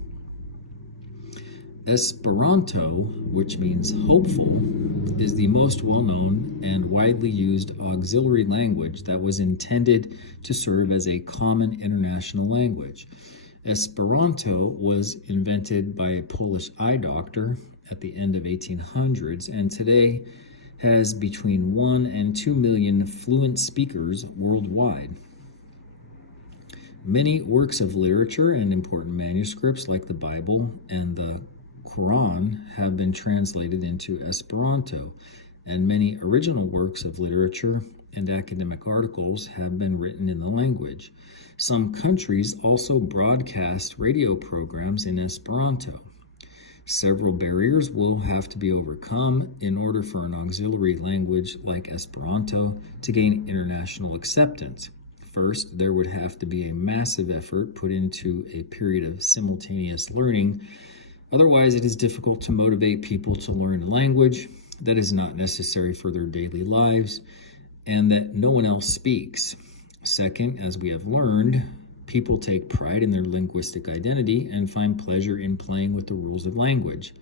Esperanto, which means hopeful, is the most well-known and widely used auxiliary language that was intended to serve as a common international language. Esperanto was invented by a Polish eye doctor at the end of 1800s and today has between 1 and 2 million fluent speakers worldwide. Many works of literature and important manuscripts like the Bible and the Quran have been translated into Esperanto, and many original works of literature and academic articles have been written in the language. Some countries also broadcast radio programs in Esperanto. Several barriers will have to be overcome in order for an auxiliary language like Esperanto to gain international acceptance. First, there would have to be a massive effort put into a period of simultaneous learning. Otherwise, it is difficult to motivate people to learn a language that is not necessary for their daily lives and that no one else speaks. Second, as we have learned, people take pride in their linguistic identity and find pleasure in playing with the rules of language,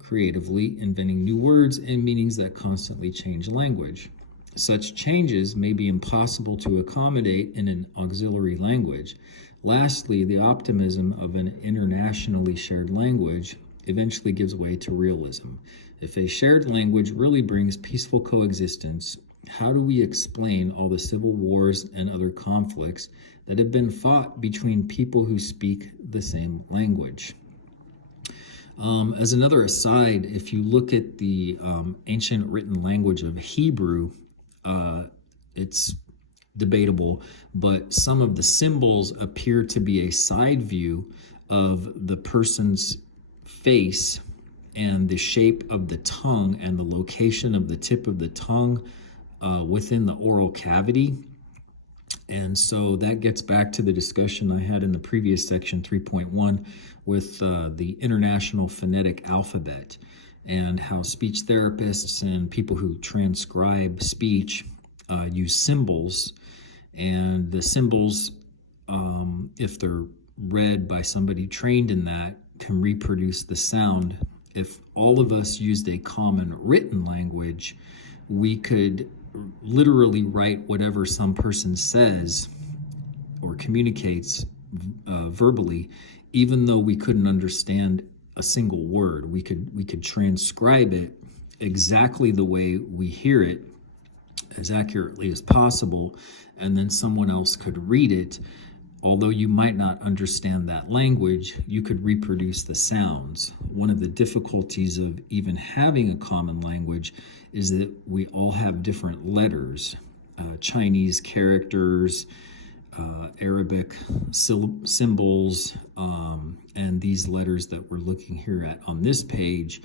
creatively inventing new words and meanings that constantly change language. Such changes may be impossible to accommodate in an auxiliary language. Lastly, the optimism of an internationally shared language eventually gives way to realism. If a shared language really brings peaceful coexistence, how do we explain all the civil wars and other conflicts that have been fought between people who speak the same language? As another aside, if you look at the ancient written language of Hebrew, it's debatable, but some of the symbols appear to be a side view of the person's face and the shape of the tongue and the location of the tip of the tongue within the oral cavity. And so that gets back to the discussion I had in the previous section 3.1 with the International Phonetic Alphabet, and how speech therapists and people who transcribe speech use symbols. And the symbols, if they're read by somebody trained in that, can reproduce the sound. If all of us used a common written language, we could literally write whatever some person says or communicates verbally, even though we couldn't understand a single word. We could transcribe it exactly the way we hear it, as accurately as possible, and then someone else could read it. Although you might not understand that language, you could reproduce the sounds. One of the difficulties of even having a common language is that we all have different letters, Chinese characters, Arabic symbols, and these letters that we're looking here at on this page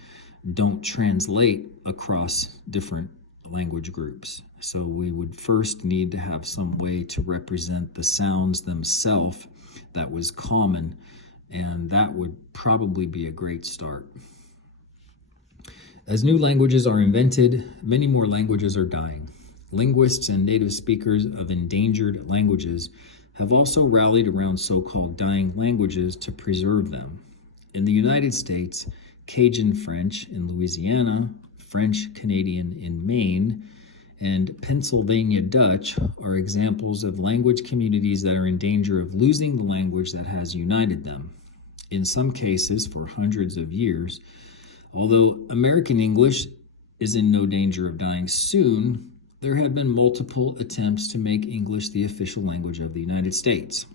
don't translate across different language groups. So we would first need to have some way to represent the sounds themselves that was common, and that would probably be a great start. As new languages are invented, many more languages are dying. Linguists and native speakers of endangered languages have also rallied around so-called dying languages to preserve them. In the United States, Cajun French in Louisiana, French Canadian in Maine, and Pennsylvania Dutch are examples of language communities that are in danger of losing the language that has united them. In some cases, for hundreds of years, although American English is in no danger of dying soon, there have been multiple attempts to make English the official language of the United States.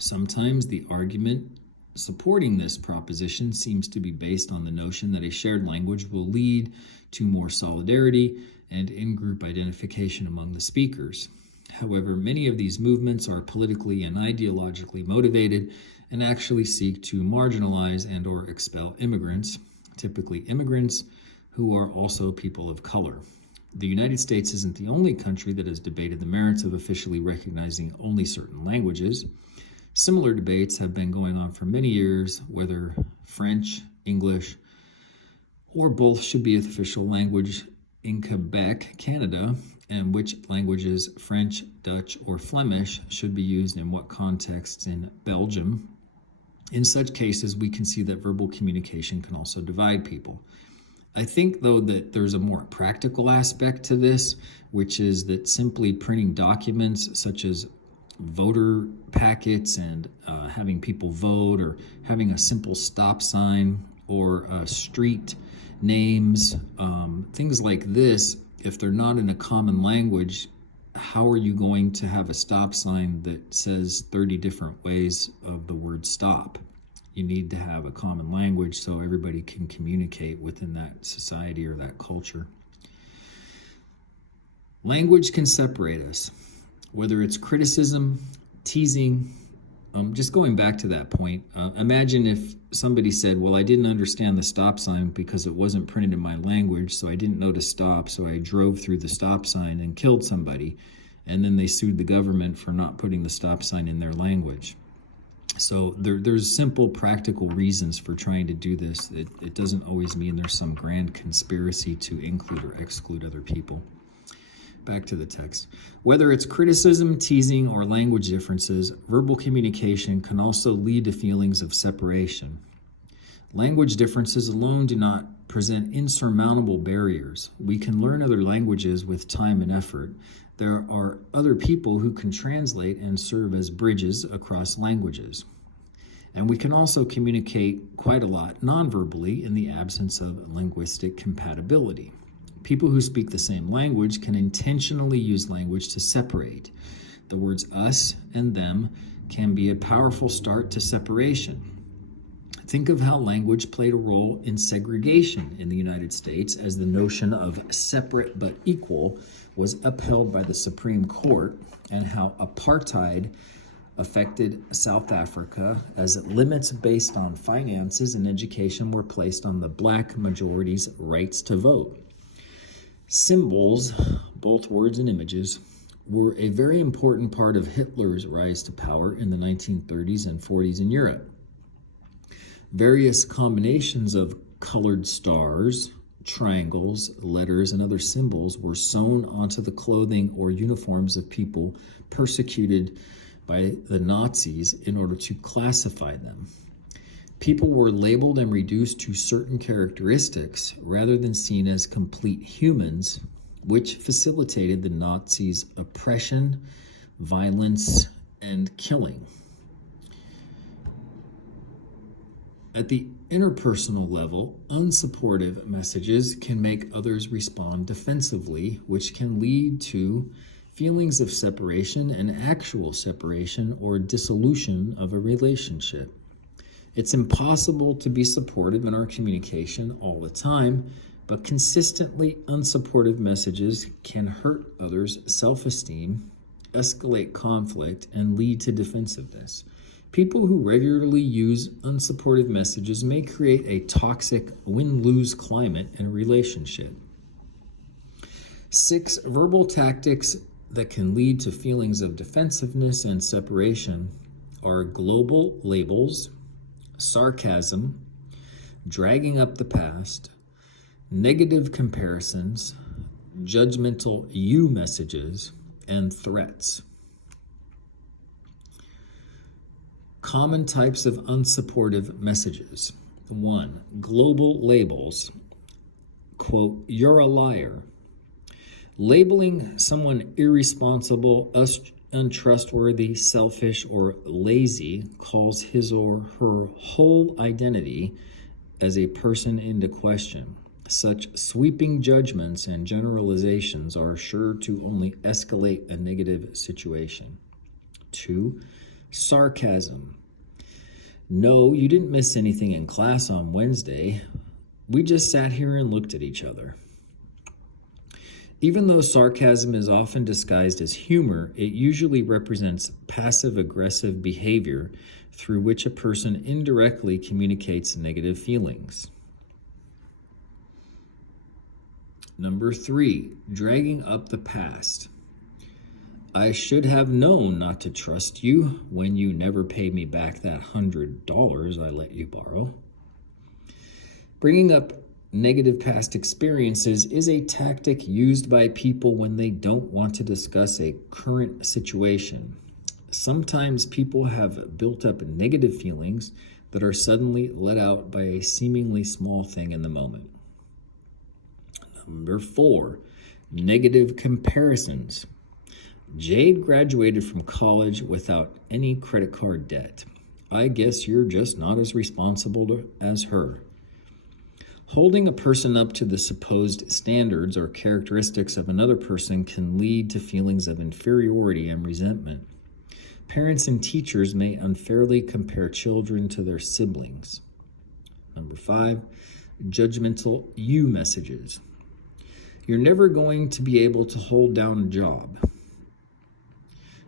Sometimes the argument supporting this proposition seems to be based on the notion that a shared language will lead to more solidarity and in-group identification among the speakers. However, many of these movements are politically and ideologically motivated and actually seek to marginalize and or expel immigrants, typically immigrants who are also people of color. The United States isn't the only country that has debated the merits of officially recognizing only certain languages. Similar debates have been going on for many years, whether French, English, or both should be official language in Quebec, Canada, and which languages, French, Dutch, or Flemish, should be used in what contexts in Belgium. In such cases, we can see that verbal communication can also divide people. I think, though, that there's a more practical aspect to this, which is that simply printing documents such as voter packets and having people vote, or having a simple stop sign or street names, things like this, if they're not in a common language, how are you going to have a stop sign that says 30 different ways of the word stop? You need to have a common language so everybody can communicate within that society or that culture. Language can separate us, whether it's criticism, teasing. Just going back to that point, imagine if somebody said, well, I didn't understand the stop sign because it wasn't printed in my language, so I didn't know to stop, so I drove through the stop sign and killed somebody, and then they sued the government for not putting the stop sign in their language. So there's simple, practical reasons for trying to do this. It doesn't always mean there's some grand conspiracy to include or exclude other people. Back to the text. Whether it's criticism, teasing, or language differences, verbal communication can also lead to feelings of separation. Language differences alone do not present insurmountable barriers. We can learn other languages with time and effort. There are other people who can translate and serve as bridges across languages. And we can also communicate quite a lot non-verbally in the absence of linguistic compatibility. People who speak the same language can intentionally use language to separate. The words us and them can be a powerful start to separation. Think of how language played a role in segregation in the United States, as the notion of separate but equal was upheld by the Supreme Court, and how apartheid affected South Africa as limits based on finances and education were placed on the black majority's rights to vote. Symbols, both words and images, were a very important part of Hitler's rise to power in the 1930s and 40s in Europe. Various combinations of colored stars, triangles, letters, and other symbols were sewn onto the clothing or uniforms of people persecuted by the Nazis in order to classify them. People were labeled and reduced to certain characteristics rather than seen as complete humans, which facilitated the Nazis' oppression, violence, and killing. At the interpersonal level, unsupportive messages can make others respond defensively, which can lead to feelings of separation and actual separation or dissolution of a relationship. It's impossible to be supportive in our communication all the time, but consistently unsupportive messages can hurt others' self-esteem, escalate conflict, and lead to defensiveness. People who regularly use unsupportive messages may create a toxic win-lose climate in a relationship. 6 verbal tactics that can lead to feelings of defensiveness and separation are global labels, sarcasm, dragging up the past, negative comparisons, judgmental you messages, and threats. Common types of unsupportive messages. 1. Global labels. Quote, "You're a liar." Labeling someone irresponsible, untrustworthy, selfish, or lazy calls his or her whole identity as a person into question. Such sweeping judgments and generalizations are sure to only escalate a negative situation. 2. Sarcasm. "No, you didn't miss anything in class on Wednesday. We just sat here and looked at each other." Even though sarcasm is often disguised as humor, it usually represents passive-aggressive behavior through which a person indirectly communicates negative feelings. Number 3, dragging up the past. "I should have known not to trust you when you never paid me back that $100 I let you borrow." Bringing up negative past experiences is a tactic used by people when they don't want to discuss a current situation. Sometimes people have built up negative feelings that are suddenly let out by a seemingly small thing in the moment. Number 4, negative comparisons. "Jade graduated from college without any credit card debt. I guess you're just not as responsible as her." Holding a person up to the supposed standards or characteristics of another person can lead to feelings of inferiority and resentment. Parents and teachers may unfairly compare children to their siblings. Number 5, judgmental you messages. "You're never going to be able to hold down a job."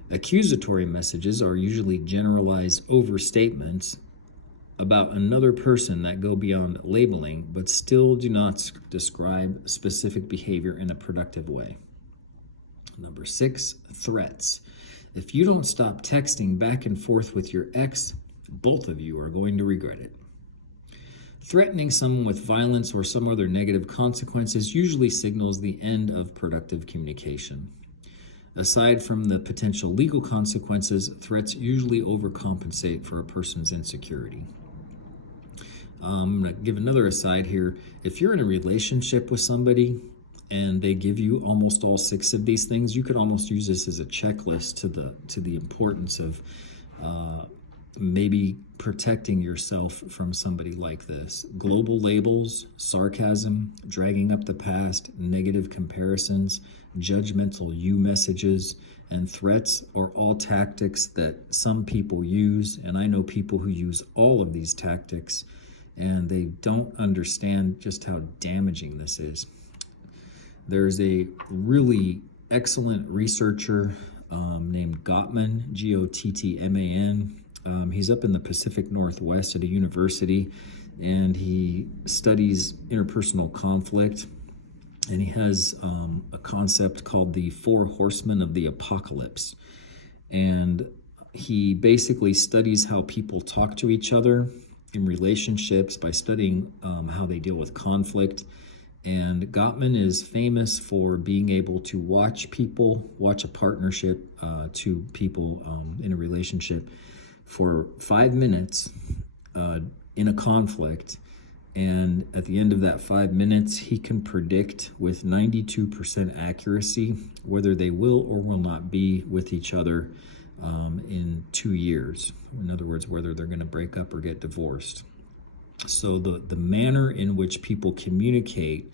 Accusatory messages are usually generalized overstatements about another person that go beyond labeling, but still do not describe specific behavior in a productive way. Number 6, threats. "If you don't stop texting back and forth with your ex, both of you are going to regret it." Threatening someone with violence or some other negative consequences usually signals the end of productive communication. Aside from the potential legal consequences, threats usually overcompensate for a person's insecurity. I'm going to give another aside here. If you're in a relationship with somebody and they give you almost all 6 of these things, you could almost use this as a checklist to the importance of maybe protecting yourself from somebody like this. Global labels, sarcasm, dragging up the past, negative comparisons, judgmental you messages, and threats are all tactics that some people use. And I know people who use all of these tactics, and they don't understand just how damaging this is. There's a really excellent researcher named Gottman, Gottman. He's up in the Pacific Northwest at a university, and he studies interpersonal conflict. And he has a concept called the 4 Horsemen of the Apocalypse. And he basically studies how people talk to each other in relationships by studying how they deal with conflict. And Gottman is famous for being able to watch a partnership, two people in a relationship for 5 minutes in a conflict. And at the end of that 5 minutes, he can predict with 92% accuracy whether they will or will not be with each other in 2 years. In other words, whether they're going to break up or get divorced. So the manner in which people communicate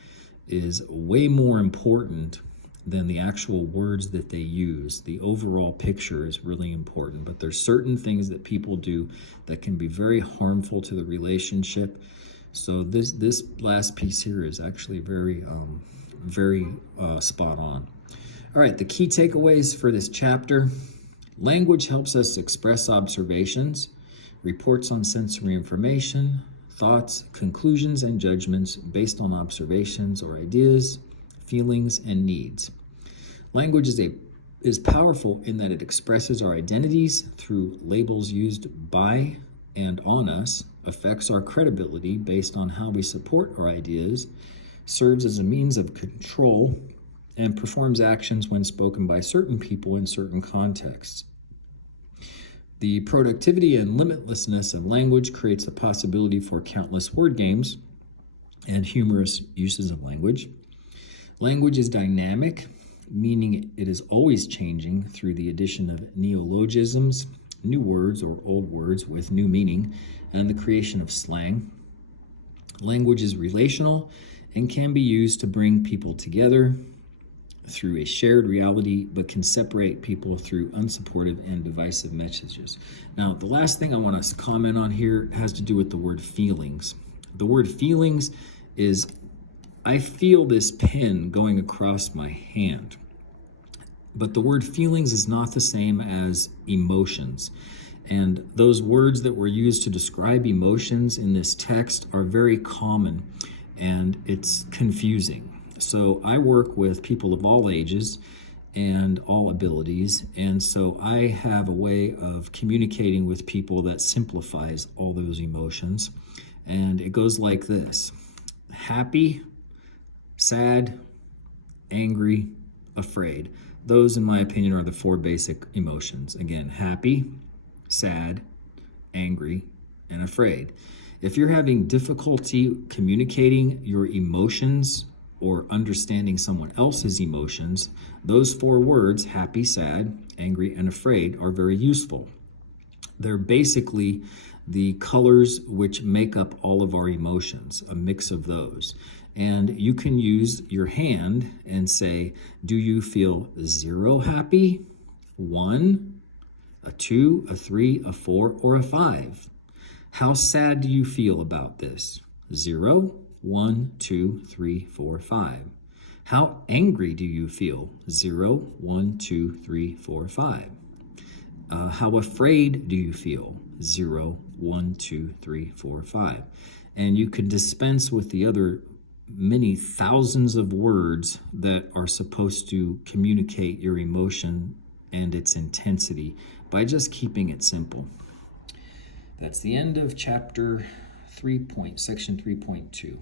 is way more important than the actual words that they use. The overall picture is really important, but there's certain things that people do that can be very harmful to the relationship. So this last piece here is actually very spot on. All right, the key takeaways for this chapter. Language helps us express observations, reports on sensory information, thoughts, conclusions, and judgments based on observations or ideas, feelings, and needs. Language is powerful in that it expresses our identities through labels used by and on us, affects our credibility based on how we support our ideas, serves as a means of control, and performs actions when spoken by certain people in certain contexts. The productivity and limitlessness of language creates the possibility for countless word games and humorous uses of language. Language is dynamic, meaning it is always changing through the addition of neologisms, new words or old words with new meaning, and the creation of slang. Language is relational and can be used to bring people together through a shared reality, but can separate people through unsupportive and divisive messages. Now, the last thing I want to comment on here has to do with the word feelings. The word feelings is, I feel this pen going across my hand. But the word feelings is not the same as emotions. And those words that were used to describe emotions in this text are very common, and it's confusing. So I work with people of all ages and all abilities, and so I have a way of communicating with people that simplifies all those emotions. And it goes like this: happy, sad, angry, afraid. Those, in my opinion, are the 4 basic emotions. Again, happy, sad, angry, and afraid. If you're having difficulty communicating your emotions or understanding someone else's emotions, those 4 words, happy, sad, angry, and afraid, are very useful. They're basically the colors which make up all of our emotions, a mix of those. And you can use your hand and say, do you feel 0 happy, 1, a 2, a 3, a 4, or a 5? How sad do you feel about this? 0, 1, 2, 3, 4, 5. How angry do you feel? 0, 1, 2, 3, 4, 5. How afraid do you feel? 0, 1, 2, 3, 4, 5. And you can dispense with the other many thousands of words that are supposed to communicate your emotion and its intensity by just keeping it simple. That's the end of chapter 3, section 3.2.